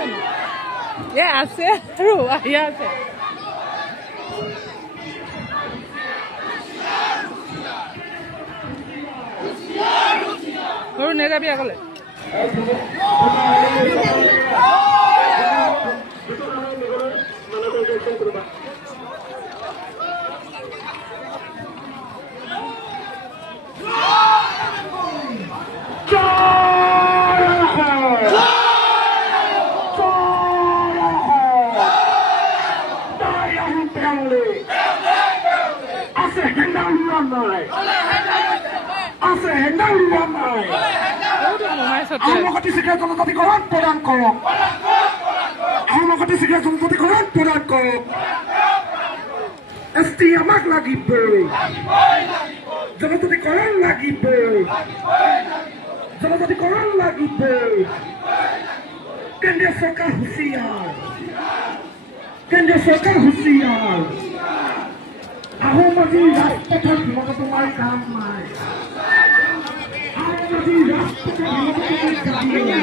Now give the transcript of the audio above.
এ আছে আৰু আহি আছে সৰু নেযাবি আগলে জনজাতিকরণ প্রদান করক জনজাতিকরণ প্রদান করক এসটি আমাক লাগিবই জনজাতিকরণ লাগিবই জনজাতিকরণ লাগিবই কেন্দ্রীয় সরকার হুঁশিয়ার আহোমাজি রাজপথত হিমন্ত তোমাৰ কাম নাই আহোমাজি ৰাজপথত হিমন্ত তোমাৰ কাম নাই